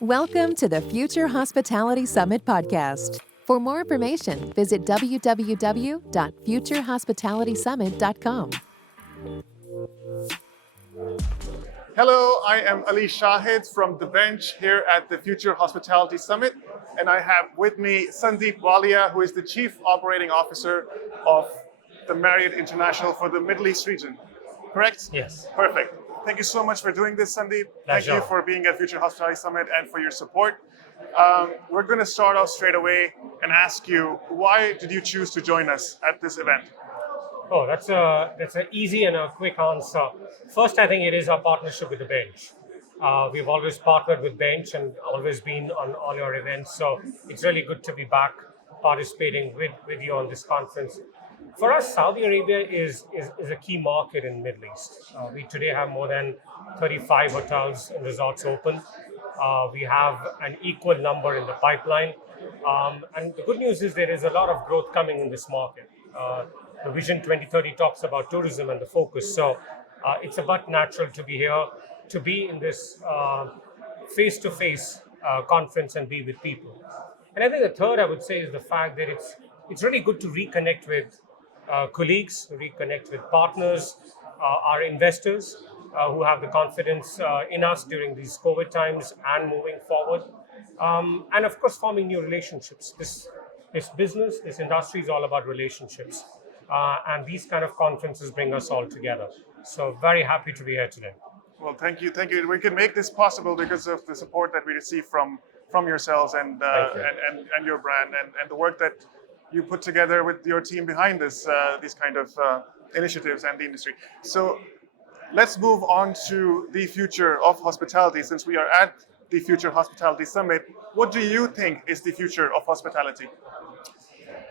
Welcome to the Future Hospitality Summit podcast. For more information, visit www.futurehospitalitysummit.com. Hello, I am Ali Shahid from The Bench here at the Future Hospitality Summit, and I have with me Sandeep Walia, who is the Chief Operating Officer of the Marriott International for the Middle East region. Correct? Yes. Perfect. Thank you so much for doing this, Sandeep. Thank you Pleasure. for being at Future Hospitality Summit and for your support. We're going to start off straight away and ask you, why did you choose to join us at this event? Oh, that's an easy and a quick answer. First, I think it is our partnership with the Bench. We've always partnered with Bench and always been on all your events. So it's really good to be back participating with you on this conference. For us, Saudi Arabia is a key market in the Middle East. We today have more than 35 hotels and resorts open. We have an equal number in the pipeline. And the good news is there is a lot of growth coming in this market. The Vision 2030 talks about tourism and the focus. So it's about natural to be here, to be in this face-to-face conference and be with people. And I think the third I would say is the fact that it's really good to reconnect with colleagues, reconnect with partners, our investors who have the confidence in us during these COVID times and moving forward. And of course, forming new relationships. This business, this industry is all about relationships. And these kind of conferences bring us all together. So very happy to be here today. Well, thank you. We can make this possible because of the support that we receive from yourselves and your brand and the work that you put together with your team behind these kind of initiatives and the industry. So let's move on to the future of hospitality. Since we are at the Future Hospitality Summit, what do you think is the future of hospitality?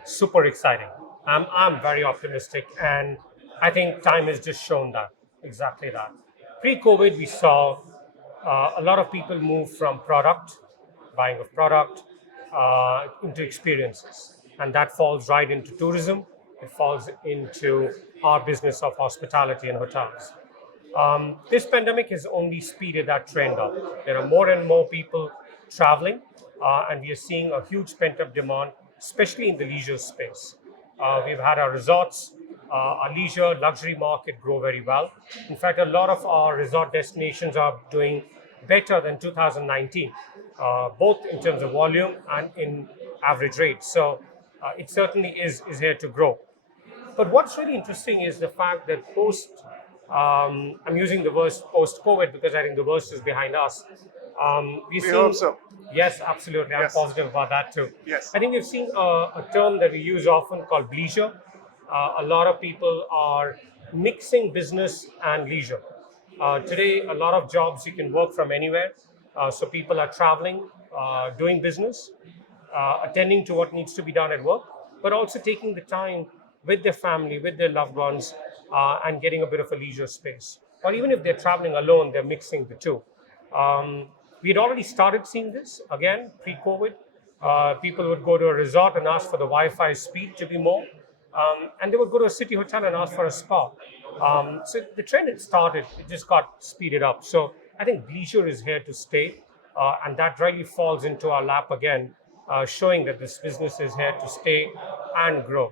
Super exciting. I'm very optimistic, and I think time has just shown that, exactly that. Pre-COVID, we saw a lot of people move from buying of product, into experiences. And that falls right into tourism. It falls into our business of hospitality and hotels. This pandemic has only speeded that trend up. There are more and more people traveling, and we are seeing a huge pent-up demand, especially in the leisure space. We've had our resorts, our leisure, luxury market grow very well. In fact, a lot of our resort destinations are doing better than 2019, both in terms of volume and in average rates. So it certainly is here to grow. But what's really interesting is the fact that I'm using the worst post-COVID because I think the worst is behind us. We hope so. Yes, absolutely. I'm positive about that too. Yes. I think we've seen a term that we use often called Bleisure. A lot of people are mixing business and leisure. Today, a lot of jobs you can work from anywhere. So people are traveling, doing business, attending to what needs to be done at work, but also taking the time with their family, with their loved ones, and getting a bit of a leisure space. Or even if they're traveling alone, they're mixing the two. We had already started seeing this, again, pre-COVID. People would go to a resort and ask for the Wi-Fi speed to be more. And they would go to a city hotel and ask for a spa. So the trend had started, it just got speeded up. So I think leisure is here to stay. And that really falls into our lap again, showing that this business is here to stay and grow.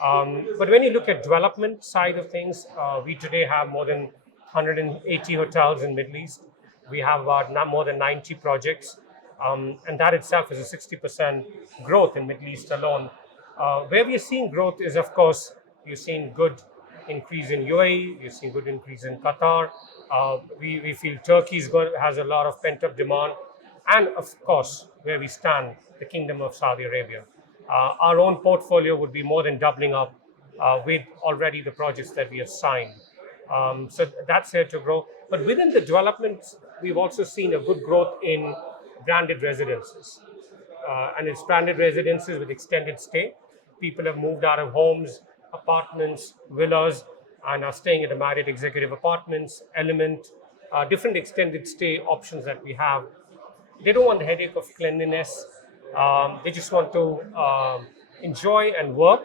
But when you look at development side of things, we today have more than 180 hotels in Middle East. We have more than 90 projects. And that itself is a 60% growth in Middle East alone. Where we are seeing growth is, of course, you're seeing good increase in UAE, you're seeing good increase in Qatar. We feel Turkey has a lot of pent-up demand. And, of course, where we stand, the Kingdom of Saudi Arabia. Our own portfolio would be more than doubling up with already the projects that we have signed. So that's here to grow. But within the developments, we've also seen a good growth in branded residences. And it's branded residences with extended stay. People have moved out of homes, apartments, villas, and are staying at the Marriott Executive Apartments, Element, different extended stay options that we have. They don't want the headache of cleanliness. They just want to enjoy and work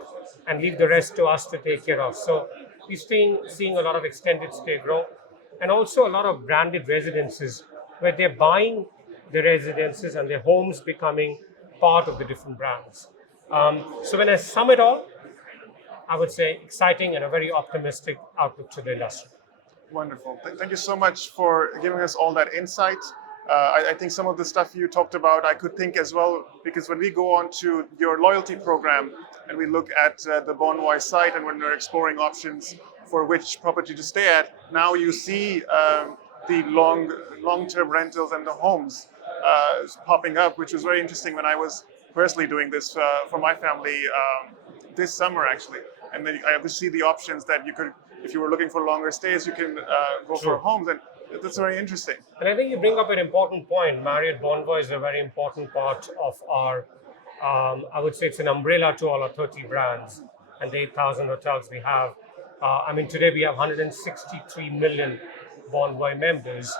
and leave the rest to us to take care of. So we're seeing a lot of extended stay grow, and also a lot of branded residences where they're buying their residences and their homes becoming part of the different brands. So when I sum it all, I would say exciting and a very optimistic outlook to the industry. Wonderful. Thank you so much for giving us all that insight. I think some of the stuff you talked about, I could think as well, because when we go on to your loyalty program and we look at the Bonvoy site and when we're exploring options for which property to stay at, now you see the long-term rentals and the homes popping up, which was very interesting when I was personally doing this for my family this summer, actually. And then I see the options that you could, if you were looking for longer stays, you can go for homes, and that's very interesting. And I think you bring up an important point. Marriott Bonvoy is a very important part of our, I would say it's an umbrella to all our 30 brands and the 8,000 hotels we have. Today we have 163 million Bonvoy members,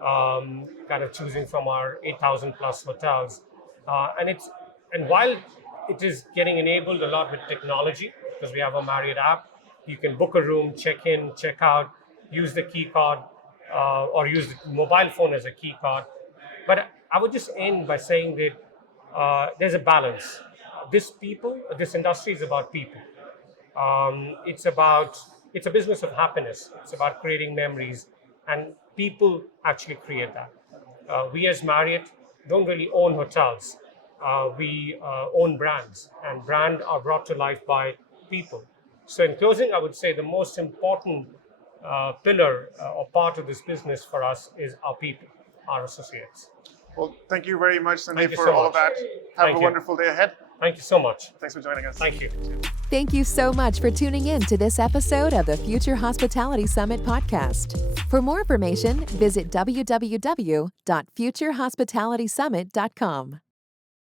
kind of choosing from our 8,000 plus hotels. And while it is getting enabled a lot with technology, because we have a Marriott app, you can book a room, check in, check out, use the key card, or use the mobile phone as a key card. But I would just end by saying that there's a balance. This industry is about people. It's a business of happiness. It's about creating memories, and people actually create that. We as Marriott don't really own hotels. We own brands, and brands are brought to life by people. So in closing, I would say the most important pillar or part of this business for us is our people, our associates. Well, thank you very much, Sandeep, for so all much. of that. Have a wonderful day ahead. Thank you so much. Thanks for joining us. Thank you. Thank you so much for tuning in to this episode of the Future Hospitality Summit podcast. For more information, visit www.futurehospitalitysummit.com.